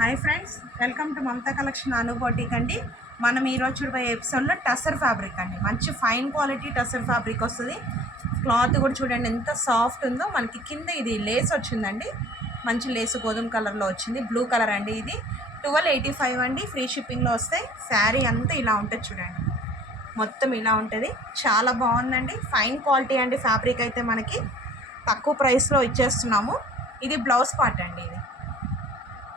Hi friends, welcome to Mamata collection అనుబోటిక్ అండి. మనం ఈరోజు చూడబోయే ఎపిసోడ్లో టసర్ ఫ్యాబ్రిక్ అండి. మంచి ఫైన్ క్వాలిటీ టసర్ ఫ్యాబ్రిక్ వస్తుంది. క్లాత్ కూడా చూడండి ఎంత సాఫ్ట్ ఉందో. మనకి కింద ఇది లేస్ వచ్చిందండి, మంచి లేస్ గోధుమ కలర్లో వచ్చింది, బ్లూ కలర్ అండి. ఇది 1285 అండి, ఫ్రీ షిప్పింగ్లో వస్తాయి. శారీ అంతా ఇలా ఉంటుంది చూడండి, మొత్తం ఇలా ఉంటుంది. చాలా బాగుందండి, ఫైన్ క్వాలిటీ అండి. ఫ్యాబ్రిక్ అయితే మనకి తక్కువ ప్రైస్లో ఇచ్చేస్తున్నాము. ఇది బ్లౌజ్ పార్ట్ అండి.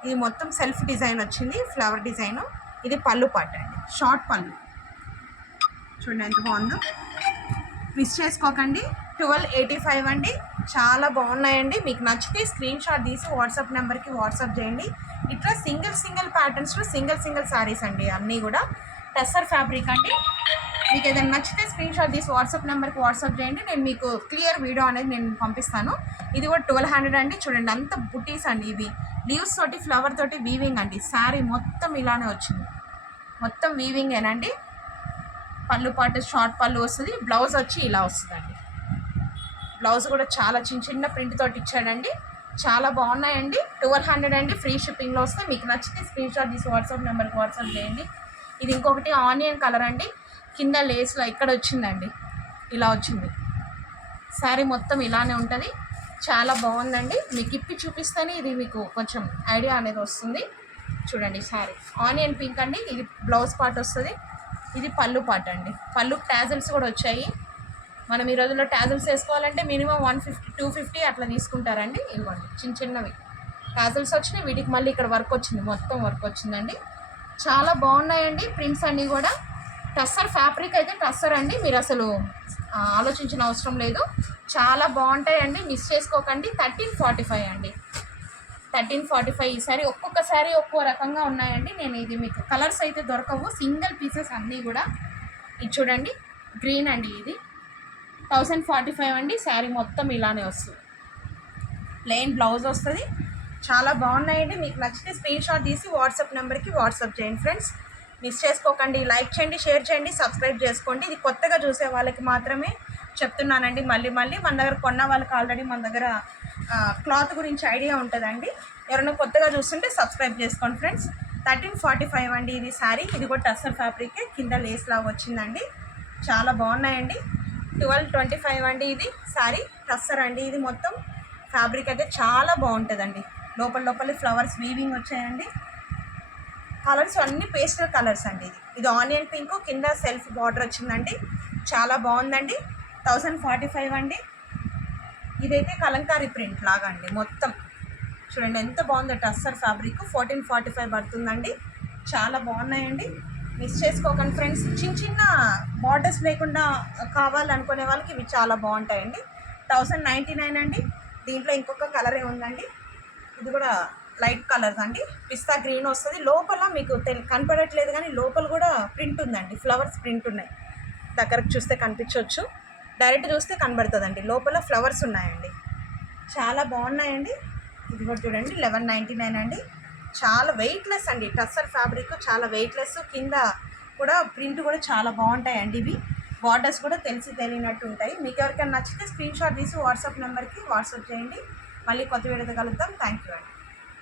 ఇది మొత్తం సెల్ఫ్ డిజైన్ వచ్చింది, ఫ్లవర్ డిజైన్. ఇది పళ్ళు పార్ట్ అండి, షార్ట్ పళ్ళు. చూడండి ఎంత బాగుందో, మిస్ చేసుకోకండి. 1285 అండి, చాలా బాగున్నాయండి. మీకు నచ్చితే స్క్రీన్ షాట్ తీసి వాట్సాప్ నెంబర్కి వాట్సాప్ చేయండి. ఇట్లా సింగిల్ ప్యాటర్న్స్లో సింగిల్ శారీస్ అండి, అన్నీ కూడా టసర్ ఫ్యాబ్రిక్ అండి. మీకు ఏదైనా నచ్చితే స్క్రీన్ షాట్ తీసి వాట్సాప్ నెంబర్కి వాట్సాప్ చేయండి, నేను మీకు క్లియర్ వీడియో అనేది నేను పంపిస్తాను. ఇది కూడా 1200 అండి. చూడండి అంత బుటీస్ అండి, ఇవి లీవ్స్ తోటి ఫ్లవర్ తోటి వీవింగ్ అండి. శారీ మొత్తం ఇలానే వచ్చింది, మొత్తం వీవింగేనండి. పళ్ళు పాటు షార్ట్ పళ్ళు వస్తుంది, బ్లౌజ్ వచ్చి ఇలా వస్తుందండి. బ్లౌజ్ కూడా చాలా చిన్న ప్రింట్ తోటి ఇచ్చాడండి, చాలా బాగున్నాయండి. 1200 అండి, ఫ్రీ షిప్పింగ్లో వస్తే. మీకు నచ్చితే స్క్రీన్ షాట్ తీసి వాట్సాప్ నెంబర్కి వాట్సాప్ చేయండి. ఇది ఇంకొకటి ఆనియన్ కలర్ అండి, కింద లేస్లో ఇక్కడ వచ్చిందండి, ఇలా వచ్చింది. శారీ మొత్తం ఇలానే ఉంటుంది, చాలా బాగుందండి. మీకు ఇప్పి చూపిస్తేనే ఇది మీకు కొంచెం ఐడియా అనేది వస్తుంది. చూడండి శారీ ఆనియన్ పింక్ అండి. ఇది బ్లౌజ్ పార్ట్ వస్తుంది, ఇది పళ్ళు పార్ట్ అండి. పళ్ళు టాజల్స్ కూడా వచ్చాయి. మనం ఈ రోజుల్లో టాజల్స్ వేసుకోవాలంటే మినిమం 150-250 అట్లా తీసుకుంటారండి. ఇదిగోండి చిన్నవి టాజల్స్ వచ్చినాయి, వీటికి మళ్ళీ ఇక్కడ వర్క్ వచ్చింది, మొత్తం వర్క్ వచ్చిందండి. చాలా బాగున్నాయండి ప్రింట్స్ అన్నీ కూడా. టస్సర్ ఫ్యాబ్రిక్ అయితే టస్సర్ అండి, మీరు అసలు ఆలోచించిన అవసరం లేదు. చాలా బాగుంటాయండి, మిస్ చేసుకోకండి. 1345 అండి, 1345. ఈసారి ఒక్కొక్క శారీ ఒక్కో రకంగా ఉన్నాయండి. నేను ఇది మీకు కలర్స్ అయితే దొరకవు, సింగిల్ పీసెస్ అన్నీ కూడా. ఇది చూడండి గ్రీన్ అండి, ఇది 1045 అండి. శారీ మొత్తం ఇలానే వస్తుంది, ప్లెయిన్ బ్లౌజ్ వస్తుంది. చాలా బాగున్నాయండి. మీకు నచ్చితే స్క్రీన్ షాట్ తీసి వాట్సాప్ నెంబర్కి వాట్సాప్ చేయండి ఫ్రెండ్స్. మిస్ చేసుకోకండి, లైక్ చేయండి, షేర్ చేయండి, సబ్స్క్రైబ్ చేసుకోండి. ఇది కొత్తగా చూసే వాళ్ళకి మాత్రమే చెప్తున్నానండి. మళ్ళీ మన దగ్గర కొన్న వాళ్ళకి ఆల్రెడీ మన దగ్గర క్లాత్ గురించి ఐడియా ఉంటుందండి. ఎవరైనా కొత్తగా చూస్తుంటే సబ్స్క్రైబ్ చేసుకోండి ఫ్రెండ్స్. 1345 అండి ఇది శారీ. ఇది కూడా టస్సర్ ఫ్యాబ్రిక్, కింద లేస్ లాగా వచ్చిందండి. చాలా బాగున్నాయండి. 1225 అండి ఇది శారీ, టస్సర్ అండి. ఇది మొత్తం ఫ్యాబ్రిక్ అయితే చాలా బాగుంటుందండి. లోపల ఫ్లవర్స్ వీవింగ్ వచ్చాయండి. కలర్స్ అన్నీ పేస్టల్ కలర్స్ అండి. ఇది ఆనియన్ పింక్, కింద సెల్ఫ్ బార్డర్ వచ్చిందండి. చాలా బాగుందండి. 1045 అండి. ఇదైతే కలంకారీ ప్రింట్ లాగా అండి, మొత్తం చూడండి ఎంత బాగుందో. టస్సర్ ఫ్యాబ్రిక్ 1445 పడుతుందండి. చాలా బాగున్నాయండి, మిస్ చేసుకోకండి ఫ్రెండ్స్. చిన్న బార్డర్స్ లేకుండా కావాలనుకునే వాళ్ళకి ఇవి చాలా బాగుంటాయండి. 1099 అండి. దీంట్లో ఇంకొక కలరే ఉందండి, ఇది కూడా లైట్ కలర్స్ అండి. పిస్తా గ్రీన్ వస్తుంది. లోపల మీకు కనపడట్లేదు కానీ లోపల కూడా ప్రింట్ ఉందండి, ఫ్లవర్స్ ప్రింట్ ఉన్నాయి. దగ్గరకు చూస్తే కనిపించవచ్చు, డైరెక్ట్ చూస్తే కనబడుతుందండి. లోపల ఫ్లవర్స్ ఉన్నాయండి, చాలా బాగున్నాయండి. ఇది కూడా చూడండి 1199 అండి. చాలా వెయిట్లెస్ అండి, టస్సర్ ఫ్యాబ్రిక్ చాలా వెయిట్లెస్. కింద కూడా ప్రింట్ కూడా చాలా బాగుంటాయండి. ఇవి బార్డర్స్ కూడా తెలియనట్టు ఉంటాయి. మీకు ఎవరికైనా నచ్చితే స్క్రీన్ షాట్ తీసి వాట్సాప్ నెంబర్కి వాట్సాప్ చేయండి. మళ్ళీ కొత్త వీడియోతో కలుద్దాం. థ్యాంక్ యూ అండి.